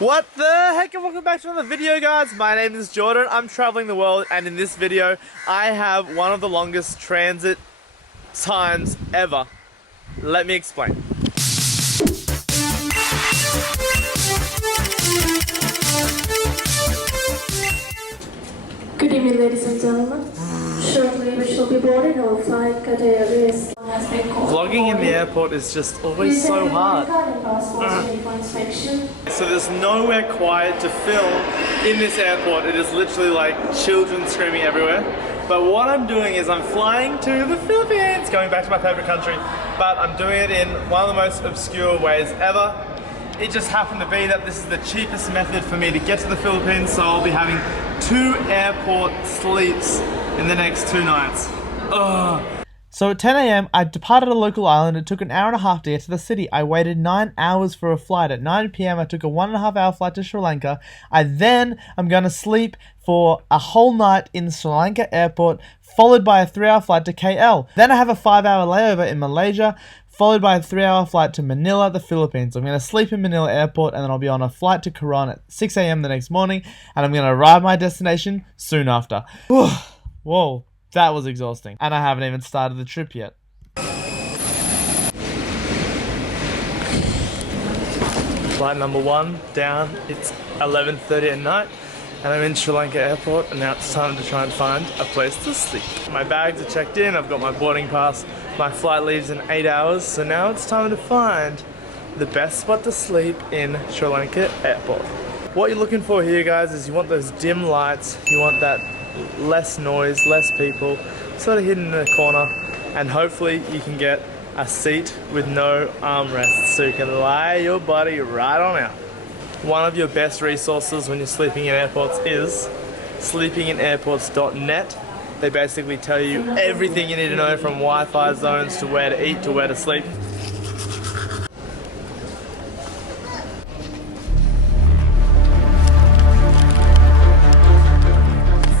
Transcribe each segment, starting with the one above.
What the heck, and welcome back to another video, guys. My name is Jordan. I'm traveling the world, and in this video I have one of the longest transit times ever. Let me explain. Good evening, ladies and gentlemen. Shortly we shall be boarding our flight Qatar. Vlogging in the airport is just always so hard. So there's nowhere quiet to film in this airport. It is literally like children screaming everywhere. But what I'm doing is I'm flying to the Philippines, going back to my favorite country, but I'm doing it in one of the most obscure ways ever. It just happened to be that this is the cheapest method for me to get to the Philippines, so I'll be having 2 airport sleeps in the next 2 nights. Ugh. So at 10 AM, I departed a local island. It took an hour and a half to get to the city. I waited 9 hours for a flight. At 9 PM, I took a 1.5 hour flight to Sri Lanka. I'm going to sleep for a whole night in Sri Lanka airport, followed by a 3-hour flight to KL. Then I have a 5-hour layover in Malaysia, followed by a 3-hour flight to Manila, the Philippines. I'm going to sleep in Manila airport, and then I'll be on a flight to Quran at 6 AM the next morning, and I'm going to arrive at my destination soon after. Whoa. That was exhausting. And I haven't even started the trip yet. Flight number 1 down. It's 11:30 at night and I'm in Sri Lanka airport, and now it's time to try and find a place to sleep. My bags are checked in, I've got my boarding pass. My flight leaves in 8 hours, so now it's time to find the best spot to sleep in Sri Lanka airport. What you're looking for here, guys, is you want those dim lights, you want that less noise, less people, sort of hidden in the corner, and hopefully you can get a seat with no armrests so you can lay your body right on out. One of your best resources when you're sleeping in airports is sleepinginairports.net. They basically tell you everything you need to know, from Wi-Fi zones to where to eat to where to sleep.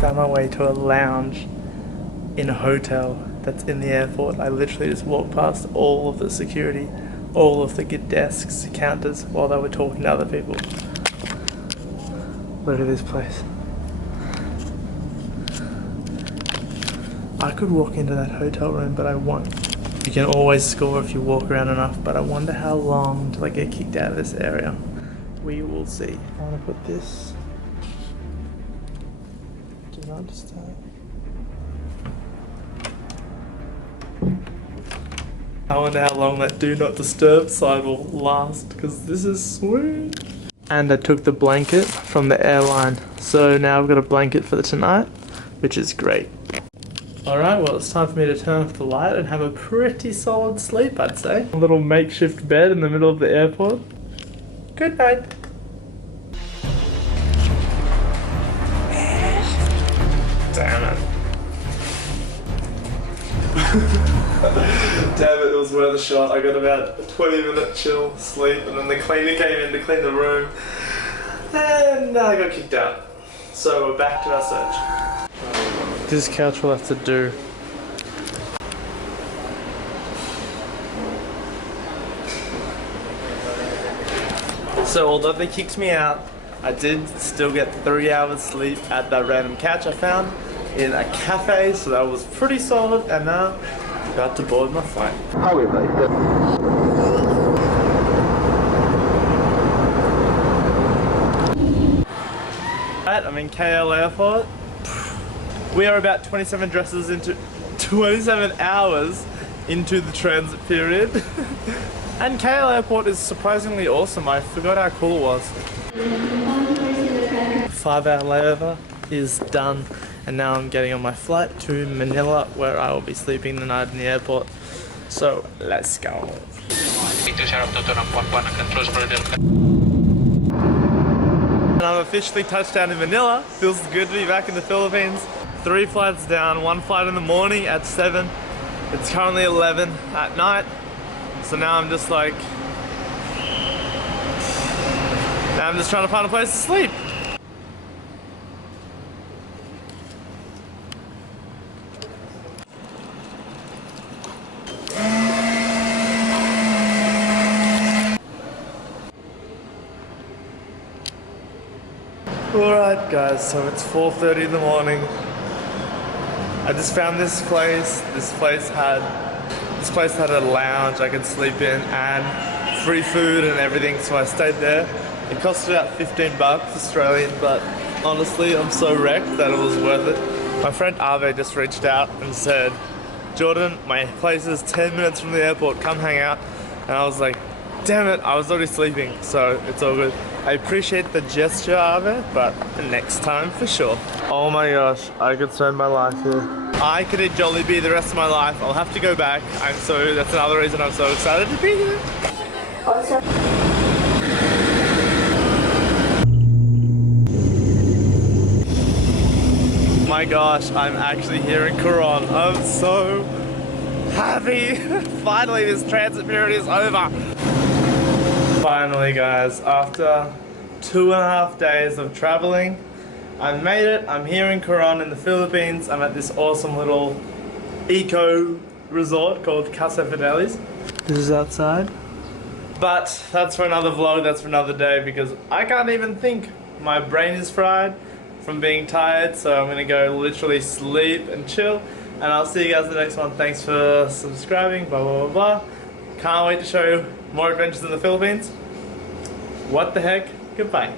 Found my way to a lounge in a hotel that's in the airport. I literally just walked past all of the security, all of the good desks, counters, while they were talking to other people. Look at this place. I could walk into that hotel room, but I won't. You can always score if you walk around enough, but I wonder how long till I get kicked out of this area. We will see. I want to put this. Do not disturb. I wonder how long that do not disturb sign will last, because this is sweet. And I took the blanket from the airline, so now I've got a blanket for tonight, which is great. Alright, well, it's time for me to turn off the light and have a pretty solid sleep, I'd say. A little makeshift bed in the middle of the airport. Good night. Damn it. Damn it, it was worth a shot. I got about a 20-minute chill sleep, and then the cleaner came in to clean the room, and I got kicked out. So we're back to our search. This couch will have to do. So although they kicked me out, I did still get 3 hours sleep at that random couch I found in a cafe, so that was pretty solid, and now I'm about to board my flight. Alright, I'm in KL airport. We are about 27 hours into the transit period. And KL airport is surprisingly awesome. I forgot how cool it was. 5-hour layover is done, and now I'm getting on my flight to Manila, where I will be sleeping the night in the airport. So let's go. And I'm officially touched down in Manila. Feels good to be back in the Philippines. 3 flights down, 1 flight in the morning at 7. It's currently 11 at night. So now I'm just like, now I'm just trying to find a place to sleep. Alright guys, so it's 4:30 in the morning. I just found this place. This place had a lounge I could sleep in and free food and everything, so I stayed there. It cost about 15 bucks Australian, but honestly I'm so wrecked that it was worth it. My friend Ave just reached out and said, Jorden, my place is 10 minutes from the airport, come hang out. And I was like, damn it, I was already sleeping, so it's all good. I appreciate the gesture of it, but next time for sure. Oh my gosh, I could spend my life here. I could eat Jollibee the rest of my life. I'll have to go back. That's another reason I'm so excited to be here. Also, My gosh, I'm actually here in Quran. I'm so happy. Finally, this transit period is over. Finally guys, after 2.5 days of traveling, I made it. I'm here in Quran in the Philippines. I'm at this awesome little eco resort called Casa Fidelis. This is outside. But that's for another vlog, that's for another day, because I can't even think. My brain is fried from being tired, so I'm gonna go literally sleep and chill. And I'll see you guys in the next one. Thanks for subscribing, blah blah blah blah. Can't wait to show you more adventures in the Philippines. What the heck? Goodbye.